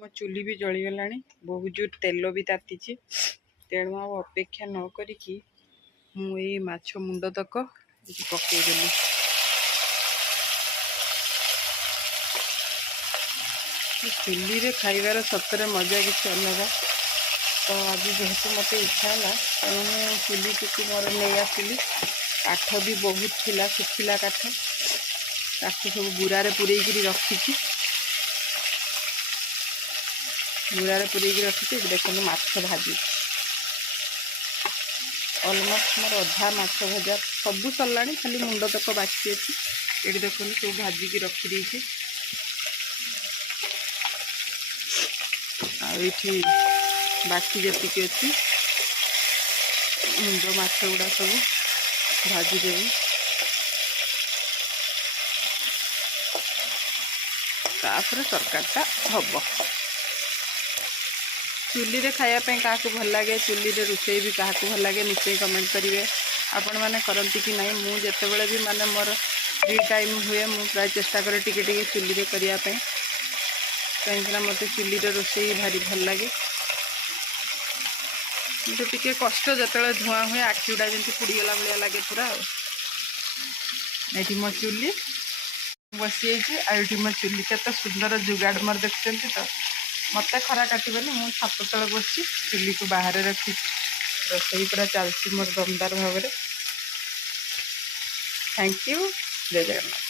मो चुली भी जलीगला बहुत जोर तेल भी ताती तेणु आ अपेक्षा न करी मुझे माछ मुंड तक पकईदेली। चुली रे खाइबार सतरे मजा किसी अलग। तो आज जेहेतु मत इच्छा है तेणु मुझे चुली टी मोर नहीं आसली। काठ भी बहुत थिला सुखिला काठ सब बुरारे पूरेकी रखी बुरारे पूरेकी रखी देखो माछ भाजी अलमोस्ट मोर अधा माछ भजा सबू सरला खाली मुंड तक बाकी अच्छी ये देखो सब भाजिकी रखी आठी बाकी जी अच्छी मुंड माछ गुड़ा सब भाजीदेवी तापर तरकारीटा हम चुली रे खायापी क्या भल लगे चुली रे रोषे भी क्या भल लगे निश्चय कमेंट करेंगे आपण मैंने करती कि नहीं। मुझे जितेबाला भी माने मोर फ्री टाइम हुए मुझे प्राय चेष्टा करे टिके चुली रे करने कहीं मत चुली रे रोषे भारी भल लगे तो टिके कष्ट जिते धुआं हुए आखि गुड़ा जमी पुड़ीगला भाया लगे पूरा। ये मो चुली बसी आई मो चुली के सुंदर जुगाड़ मोर देखते तो मत खरा काटबनी मुझे छात तले बस चुली को बाहर रखी रोसई पूरा चलती मोर दमदार भाव। Thank you. जय जगन्नाथ।